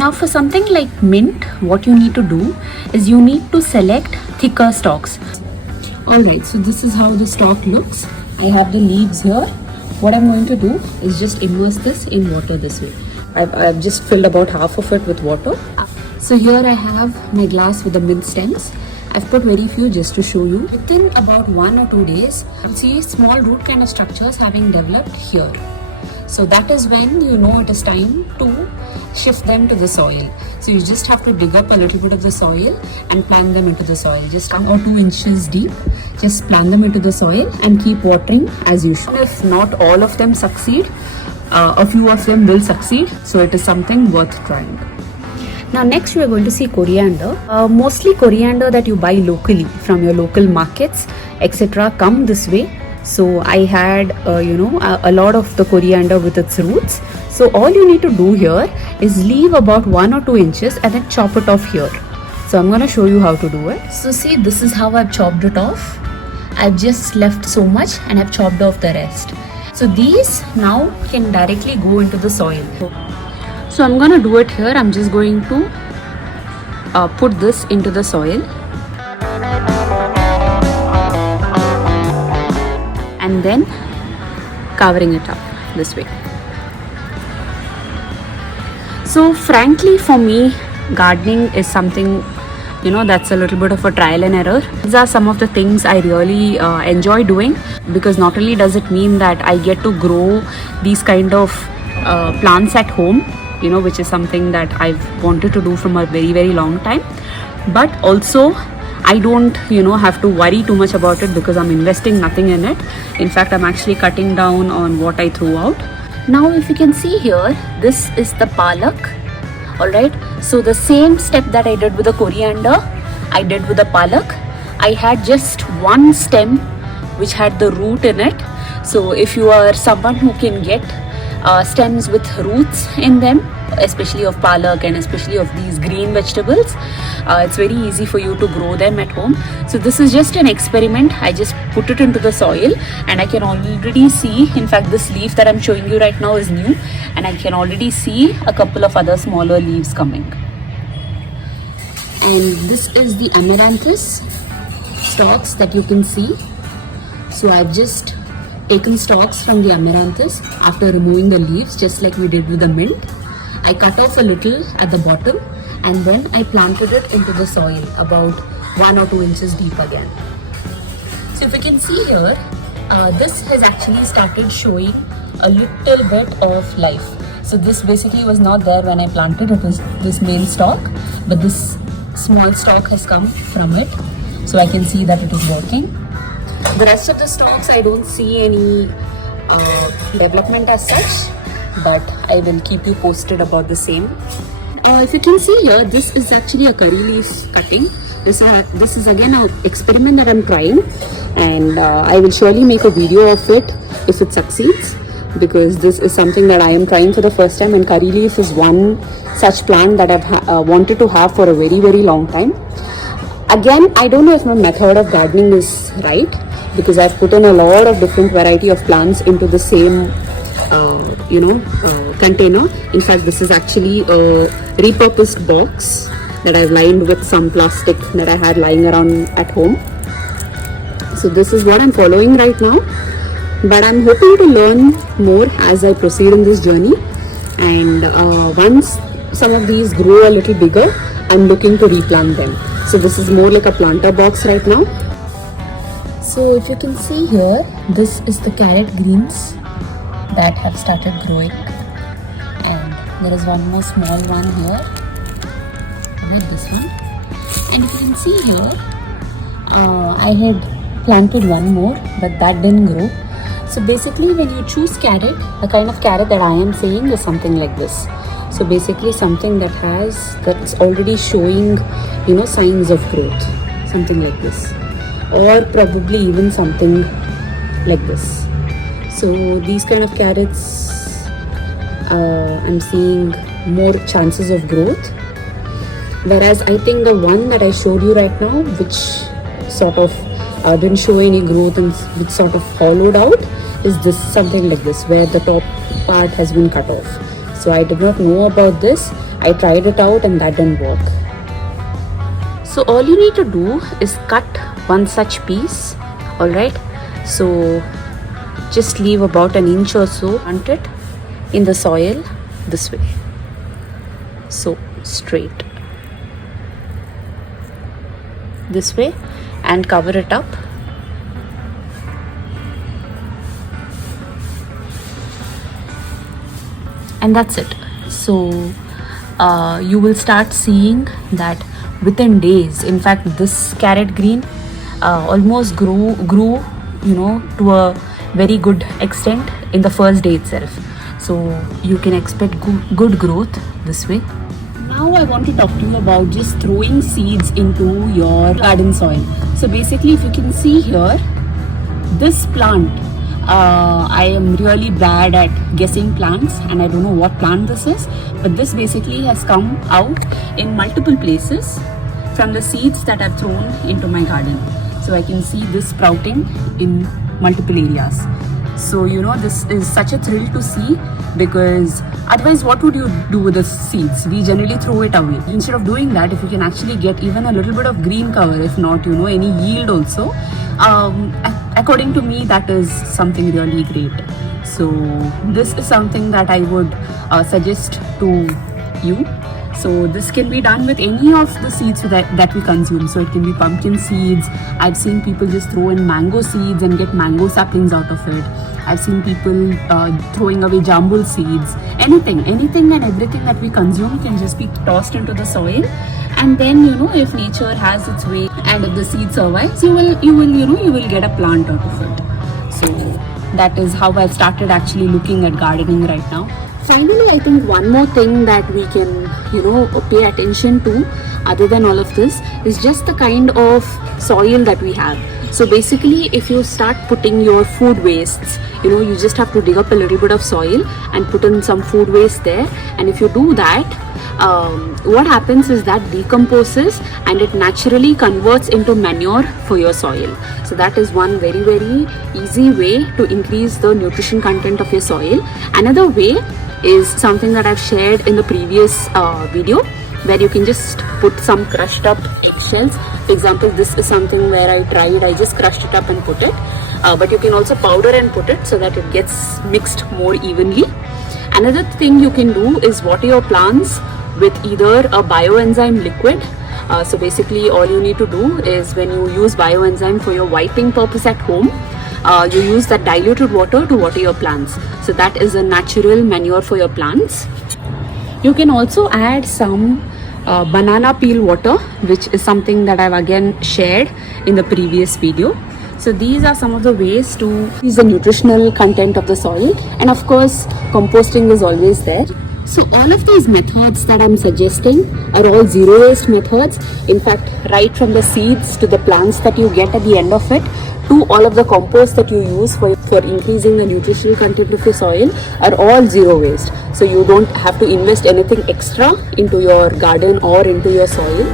Now for something like mint, what you need to do is you need to select thicker stalks. Alright, so this is how the stalk looks. I have the leaves here. What I'm going to do is just immerse this in water this way. I've just filled about half of it with water. So here I have my glass with the mint stems. I've put very few just to show you. Within about 1 or 2 days, you'll see small root kind of structures having developed here. So that is when you know it is time to shift them to the soil. So you just have to dig up a little bit of the soil and plant them into the soil. Just 1 or 2 inches deep. Just plant them into the soil and keep watering as usual. If not all of them succeed, a few of them will succeed. So it is something worth trying. Now next we are going to see coriander. Mostly coriander that you buy locally from your local markets, etc. come this way. So I had a lot of the coriander with its roots. So all you need to do here is leave about 1 or 2 inches and then chop it off here. So I'm going to show you how to do it. So see, this is how I've chopped it off. I've just left so much and I've chopped off the rest. So these now can directly go into the soil. So I'm going to do it here. I'm just going to put this into the soil. And then covering it up this way. So frankly for me, gardening is something, that's a little bit of a trial and error. These are some of the things I really enjoy doing, because not only does it mean that I get to grow these kind of plants at home, which is something that I've wanted to do from a very, very long time, but also I don't, have to worry too much about it because I'm investing nothing in it. In fact, I'm actually cutting down on what I threw out. Now, if you can see here, this is the palak. Alright, so the same step that I did with the coriander, I did with the palak. I had just one stem which had the root in it. So if you are someone who can get stems with roots in them, especially of palak and especially of these green vegetables, it's very easy for you to grow them at home. So this is just an experiment. I just put it into the soil and I can already see, in fact this leaf that I'm showing you right now is new, and I can already see a couple of other smaller leaves coming. And this is the amaranthus stalks that you can see. So I've just taken stalks from the amaranthus after removing the leaves, just like we did with the mint. I cut off a little at the bottom and then I planted it into the soil about 1 or 2 inches deep again. So if you can see here, this has actually started showing a little bit of life. So this basically was not there when I planted it, was this main stalk, but this small stalk has come from it. So I can see that it is working. The rest of the stalks, I don't see any development as such, but I will keep you posted about the same. If you can see here, this is actually a curry leaf cutting. This is again an experiment that I'm trying, and I will surely make a video of it if it succeeds, because this is something that I am trying for the first time, and curry leaf is one such plant that I've wanted to have for a very, very long time. Again, I don't know if my method of gardening is right, because I've put in a lot of different variety of plants into the same container. In fact, this is actually a repurposed box that I've lined with some plastic that I had lying around at home. So this is what I'm following right now, but I'm hoping to learn more as I proceed in this journey, and once some of these grow a little bigger, I'm looking to replant them. So this is more like a planter box right now. So if you can see here, this is the carrot greens that have started growing, and there is one more small one here with this one. And if you can see here, I had planted one more, but that didn't grow. So basically when you choose carrot, the kind of carrot that I am saying is something like this. So basically something that's already showing signs of growth, something like this, or probably even something like this. So these kind of carrots, I'm seeing more chances of growth, whereas I think the one that I showed you right now, which sort of didn't show any growth and which sort of hollowed out, is this, something like this, where the top part has been cut off. So I did not know about this, I tried it out and that didn't work. So all you need to do is cut one such piece. Alright, so just leave about an inch or so, plant it in the soil this way, so straight this way, and cover it up. And that's it. So you will start seeing that within days. In fact, this carrot green almost grew to a very good extent in the first day itself. So you can expect good growth this way. Now I want to talk to you about just throwing seeds into your garden soil. So basically, if you can see here, this plant, I am really bad at guessing plants and I don't know what plant this is, but this basically has come out in multiple places from the seeds that I've thrown into my garden. So I can see this sprouting in multiple areas. So this is such a thrill to see, because otherwise what would you do with the seeds? We generally throw it away. Instead of doing that, if you can actually get even a little bit of green cover, if not any yield also, according to me, that is something really great. So this is something that I would suggest to you. So this can be done with any of the seeds that we consume. So it can be pumpkin seeds. I've seen people just throw in mango seeds and get mango saplings out of it. I've seen people throwing away jambul seeds. Anything and everything that we consume can just be tossed into the soil. And then if nature has its way and if the seed survives, you will get a plant out of it. So that is how I've started actually looking at gardening right now. Finally, I think one more thing that we can pay attention to, other than all of this, is just the kind of soil that we have. So basically, if you start putting your food wastes, you just have to dig up a little bit of soil and put in some food waste there. And if you do that, what happens is that decomposes and it naturally converts into manure for your soil. So that is one very, very easy way to increase the nutrition content of your soil. Another way is something that I've shared in the previous video, where you can just put some crushed up eggshells. For example, this is something where I just crushed it up and put it, but you can also powder and put it so that it gets mixed more evenly. Another thing you can do is water your plants with either a bioenzyme liquid. So basically all you need to do is, when you use bioenzyme for your whitening purpose at home, you use that diluted water to water your plants. So that is a natural manure for your plants. You can also add some banana peel water, which is something that I've again shared in the previous video. So these are some of the ways to increase the nutritional content of the soil. And of course, composting is always there. So all of these methods that I'm suggesting are all zero waste methods. In fact, right from the seeds to the plants that you get at the end of it, to all of the compost that you use for increasing the nutritional content of your soil, are all zero waste. So you don't have to invest anything extra into your garden or into your soil.